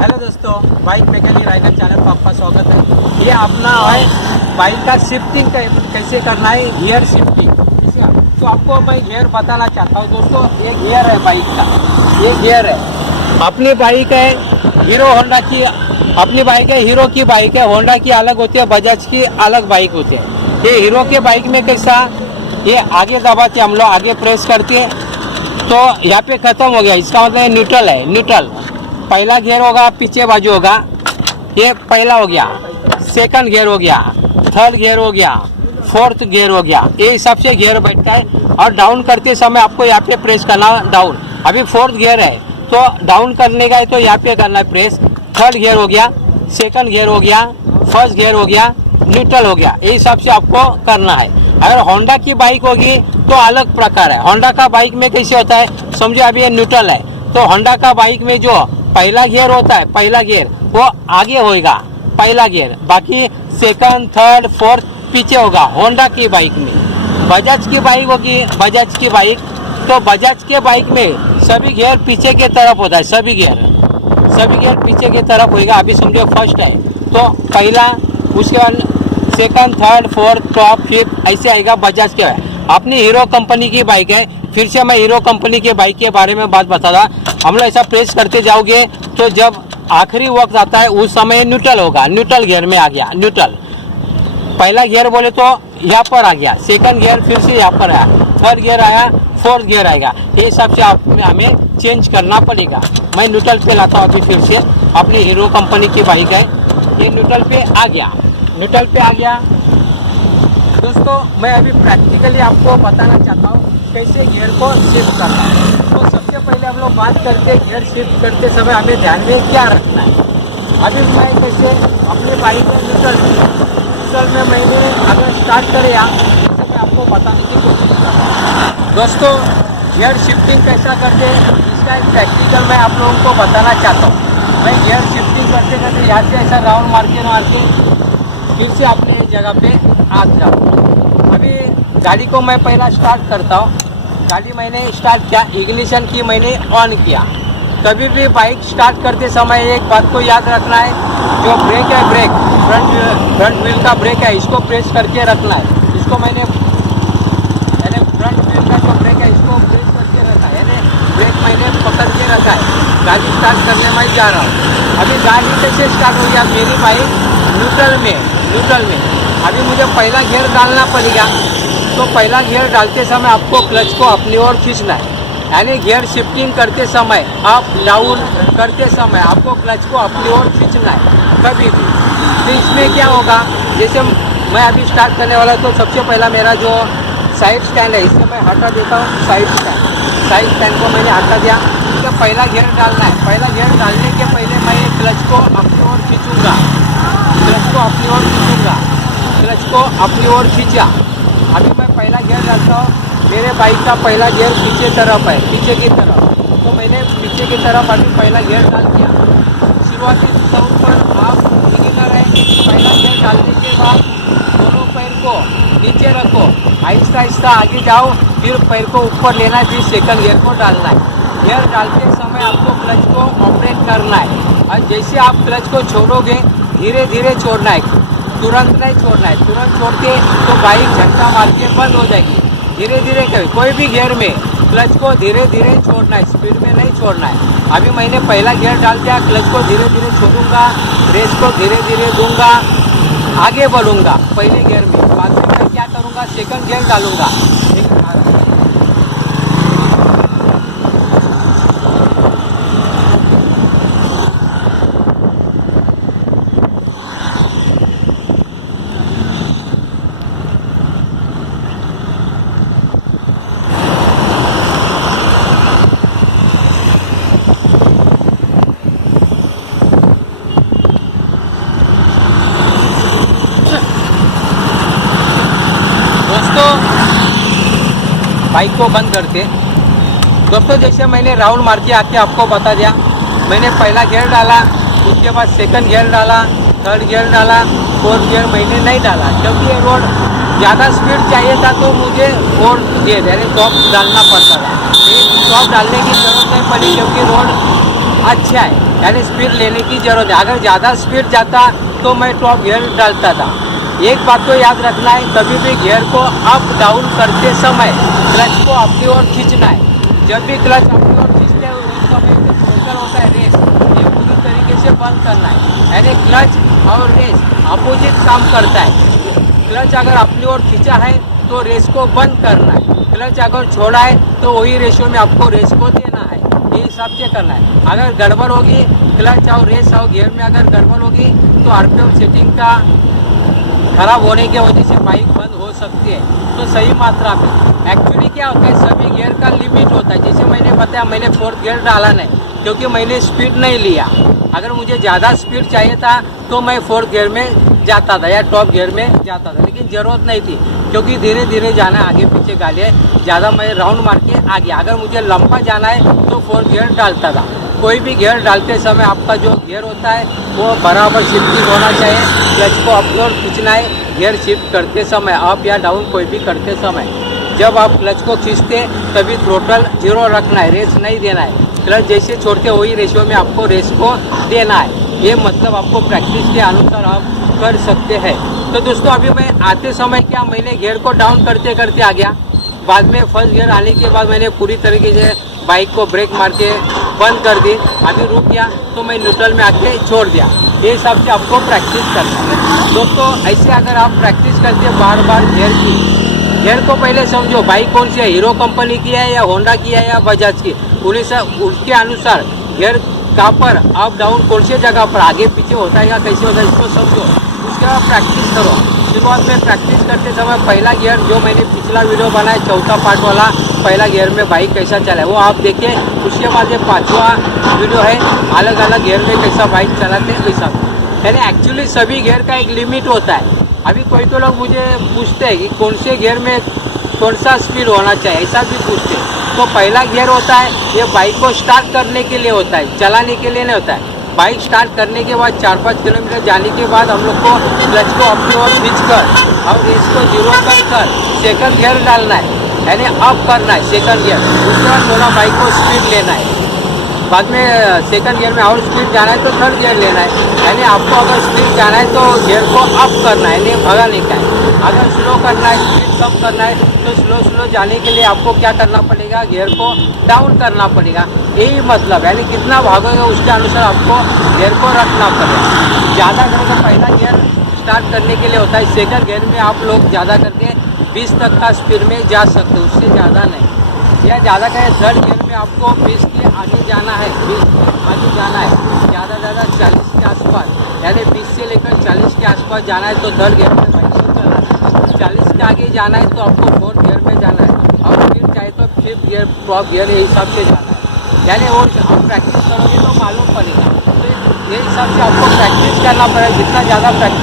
Hello दोस्तों, bike mechanic rider channel पर आपका स्वागत है। ये अपना है बाइक का शिफ्टिंग कैसे करना है, गियर शिफ्टिंग। तो आपको मैं गियर बताना चाहता हूँ दोस्तों। ये गियर है बाइक का, ये गियर है। अपनी बाइक है हीरो होंडा की, अपनी बाइक है हीरो की बाइक है। होंडा की अलग होती है, बजाज की अलग बाइक होती है। ये हीरो के बाइक में कैसा, ये आगे दबाते हम लोग, आगे प्रेस करके तो यहाँ पे खत्म हो गया। इसका मतलब न्यूट्रल है, न्यूट्रल। पहला गियर होगा, पीछे बाजू होगा, ये पहला हो गया। सेकंड गियर हो गया, थर्ड गियर हो गया, फोर्थ गियर हो गया। ये हिसाब से गियर बैठता है। और डाउन करते समय आपको यहाँ पे प्रेस करना, डाउन। अभी फोर्थ गियर है तो डाउन करने का है तो यहाँ पे करना है प्रेस। थर्ड गियर हो गया, सेकंड गियर हो गया, फर्स्ट गियर हो गया, न्यूट्रल हो गया। ये हिसाब से आपको करना है। अगर होंडा की बाइक होगी तो अलग प्रकार है। होंडा का बाइक में कैसे होता है, समझो अभी ये न्यूट्रल है तो होंडा का बाइक में जो पहला गियर होता है, पहला गियर वो आगे होएगा, पहला गियर। बाकी सेकंड, थर्ड, फोर्थ पीछे होगा होंडा की बाइक में। बजाज की बाइक होगी, बजाज की बाइक तो बजाज के बाइक में सभी गियर पीछे के तरफ होता है। सभी गियर पीछे की तरफ होएगा। अभी समझो फर्स्ट है तो पहला, उसके बाद second, third, fourth, top, fifth ऐसे आएगा बजाज के। अपनी हीरो कंपनी की बाइक है। फिर से मैं हीरो कंपनी के बाइक के बारे में बात बता रहा। हम लोग ऐसा प्रेस करते जाओगे तो जब आखिरी वक्त आता है उस समय न्यूट्रल होगा, न्यूट्रल गियर में आ गया। न्यूट्रल पहला गियर बोले तो यहाँ पर आ गया, सेकंड गियर फिर से यहाँ पर आया, थर्ड गियर आया, फोर्थ गियर आएगा। ये हिसाब से आप हमें चेंज करना पड़ेगा। मैं न्यूट्रल पे लाता हूँ अभी फिर से। अपनी हीरो कंपनी की बाइक है, ये न्यूट्रल पे आ गया, न्यूट्रल पे आ गया। दोस्तों मैं अभी प्रैक्टिकली आपको बताना चाहता हूँ कैसे गियर को शिफ्ट करना है। तो सबसे पहले हम लोग बात करते हैं गियर शिफ्ट करते समय हमें ध्यान में क्या रखना है। अभी मैं कैसे अपनी बाइक में न्यूट्रल में मैंने अगर स्टार्ट करे तो मैं आपको बताने की कोशिश कर रहा हूँ। दोस्तों गियर शिफ्टिंग कैसा करते हैं इसका एक प्रैक्टिकल मैं आप लोगों को बताना चाहता हूँ। मैं गियर शिफ्टिंग करते करते यहाँ से ऐसा राउंड मार के फिर से अपने जगह पे आ जाऊँ। अभी गाड़ी को मैं पहला स्टार्ट करता हूँ। गाड़ी मैंने स्टार्ट किया, इग्निशन की मैंने ऑन किया। कभी भी बाइक स्टार्ट करते समय एक बात को याद रखना है, जो ब्रेक है, ब्रेक फ्रंट व्हील का ब्रेक है, इसको प्रेस करके रखना है। इसको मैंने फ्रंट व्हील का जो ब्रेक है इसको प्रेस करके रखा है, यानी ब्रेक मैंने पकड़ के रखा है। गाड़ी स्टार्ट करने में जा रहा हूँ। अभी गाड़ी कैसे स्टार्ट हो गया, मेरी बाइक न्यूट्रल में। अभी मुझे पहला गियर डालना पड़ेगा। तो पहला गियर डालते समय आपको क्लच को अपनी ओर खींचना है, यानी गियर शिफ्टिंग करते समय, अप डाउन करते समय आपको क्लच को अपनी ओर खींचना है कभी भी। तो इसमें क्या होगा, जैसे मैं अभी स्टार्ट करने वाला तो सबसे पहला मेरा जो साइड स्टैंड है इसे मैं हटा देता हूँ। साइड स्टैंड को मैंने हटा दिया। तो पहला गियर डालना है। पहला गियर डालने के पहले मैं क्लच को अपनी ओर खींचूँगा, क्लच को अपनी ओर खींचा। अभी मैं पहला गियर डालता हूँ। मेरे बाइक का पहला गियर पीछे तरफ है, पीछे की तरफ। तो मैंने पीछे की तरफ अभी पहला गियर डाल दिया। शुरुआती तौर पर आप बिगिनर है, पहला गियर डालने के बाद दोनों पैर को नीचे रखो, आहिस्ता आगे जाओ, फिर पैर को ऊपर लेना है, फिर सेकंड गियर को डालना है। गियर डालते समय आपको क्लच को ऑपरेट करना है। और जैसे आप क्लच को छोड़ोगे धीरे धीरे छोड़ना है, तुरंत नहीं छोड़ना है। तुरंत छोड़ते तो बाइक झटका मार के बंद हो जाएगी। धीरे धीरे कोई भी गियर में क्लच को धीरे धीरे छोड़ना है, स्पीड में नहीं छोड़ना है। अभी मैंने पहला गियर डाल दिया, क्लच को धीरे धीरे छोड़ूंगा, ब्रेक को धीरे धीरे दूंगा, आगे बढ़ूंगा पहले गियर में। बाद में मैं क्या करूंगा, सेकंड गियर डालूंगा। बाइक को बंद करते दोस्तों, जैसे मैंने राउंड मार के आके आपको बता दिया। मैंने पहला गियर डाला, उसके बाद सेकंड गियर डाला, थर्ड गियर डाला, फोर्थ गियर मैंने नहीं डाला क्योंकि ये रोड ज़्यादा स्पीड चाहिए था तो मुझे फोर्थ गियर यानी टॉप डालना पड़ता था। लेकिन टॉप डालने की जरूरत नहीं पड़ी क्योंकि रोड अच्छा है। यानी स्पीड लेने की जरूरत है। अगर ज़्यादा स्पीड जाता तो मैं टॉप गियर डालता था। एक बात तो याद रखना है, कभी भी गियर को अप डाउन करते समय क्लच को अपनी ओर खींचना है। जब भी क्लच अपनी ओर खींचते हैं उस समय जो टोटल होता है रेस, ये पूरी तरीके से बंद करना है। यानी क्लच और रेस अपोजिट काम करता है। क्लच अगर अपनी ओर खींचा है तो रेस को बंद करना है, क्लच अगर छोड़ा है तो वही रेशियो में आपको रेस को देना है। ये हिसाब से करना है। अगर गड़बड़ होगी क्लच और रेस और गियर में अगर गड़बड़ होगी तो आरपीएम सेटिंग का खराब होने की वजह से बाइक बंद हो सकती है। तो सही मात्रा में एक्चुअली क्या होता है, सभी गियर का लिमिट होता है। जैसे मैंने बताया, मैंने 4th गियर डाला नहीं क्योंकि मैंने स्पीड नहीं लिया। अगर मुझे ज़्यादा स्पीड चाहिए था तो मैं 4th गियर में जाता था या टॉप गियर में जाता था, लेकिन ज़रूरत नहीं थी क्योंकि धीरे धीरे जाना है, आगे पीछे गाड़ी है, ज़्यादा मैं राउंड मार के आ गया। अगर मुझे लंबा जाना है तो 4th गियर डालता था। कोई भी गियर डालते समय आपका जो गियर होता है वो बराबर शिफ्टिंग होना चाहिए। क्लच को अप और खींचना है गियर शिफ्ट करते समय, अप या डाउन कोई भी करते समय। जब आप क्लच को खींचते तभी थ्रोटल 0 रखना है, रेस नहीं देना है। क्लच जैसे छोड़ते वही रेशियो में आपको रेस को देना है। ये मतलब आपको प्रैक्टिस के अनुसार आप कर सकते हैं। तो दोस्तों अभी मैं आते समय क्या, मैंने गियर को डाउन करते करते आ गया। बाद में फर्स्ट गियर आने के बाद मैंने पूरी तरीके से बाइक को ब्रेक मार के बंद कर दी। अभी रुक गया तो मैं न्यूट्रल में आके छोड़ दिया। ये हिसाब से आपको प्रैक्टिस करना है दोस्तों। ऐसे अगर आप प्रैक्टिस करते बार बार गियर को पहले समझो बाइक कौन सी है, हीरो कंपनी की है या होंडा की है या बजाज की, उसके अनुसार गियर कहाँ पर अप डाउन कौन सी जगह पर आगे पीछे होता है या कैसे होता है इसको समझो। उसके बाद प्रैक्टिस करो। शुरुआत में प्रैक्टिस करते समय पहला गियर जो मैंने पिछला वीडियो बनाया 4था पार्ट वाला, पहला गियर में बाइक कैसा चला है वो आप देखिए। उसके बाद ये 5वां वीडियो है अलग अलग गियर में कैसा बाइक चलाते हैं वैसा। यानी एक्चुअली सभी गियर का एक लिमिट होता है। अभी कोई तो लोग मुझे पूछते हैं कि कौन से गियर में कौन सा स्पीड होना चाहिए, ऐसा भी पूछते हैं। तो पहला गियर होता है ये बाइक को स्टार्ट करने के लिए होता है, चलाने के लिए नहीं होता है। बाइक स्टार्ट करने के बाद 4-5 किलोमीटर जाने के बाद हम लोग को क्लच को अपनी ओर खींचकर और रेस को 0 कर सेकंड गियर डालना है, यानी अप करना है सेकंड गियर। उसके बाद थोड़ा बाइक को स्पीड लेना है। बाद में सेकंड गियर में और स्पीड जाना है तो थर्ड गियर लेना है। यानी आपको अगर स्पीड जाना है तो गियर को अप करना है, यानी भगाने का है। अगर स्लो करना है, स्पीड कम करना है तो स्लो जाने के लिए आपको क्या करना पड़ेगा, गियर को डाउन करना पड़ेगा। यही मतलब यानी कितना भागोगे उसके अनुसार आपको गियर को रखना पड़ेगा। ज़्यादा करें पहला गियर स्टार्ट करने के लिए होता है, सेकंड गियर में आप लोग ज़्यादा करके 20 तक का स्पीड में जा सकते हो, उससे ज़्यादा नहीं। या ज़्यादा करें थर्ड गियर में आपको 20 के आगे जाना है, 20 आगे जाना है, ज़्यादा 40 के आसपास, यानी 20 से लेकर 40 के आसपास जाना है तो थर्ड गियर में बाइक को चलाना है। 40 के आगे जाना है तो आपको 4th गियर में जाना है, और फिर चाहे तो 5th गियर टॉप गियर ये हिसाब से जाना है। यानी और आप प्रैक्टिस करोगे तो मालूम पड़ेगा। तो ये हिसाब से आपको प्रैक्टिस करना पड़ेगा। जितना ज़्यादा प्रैक्टिस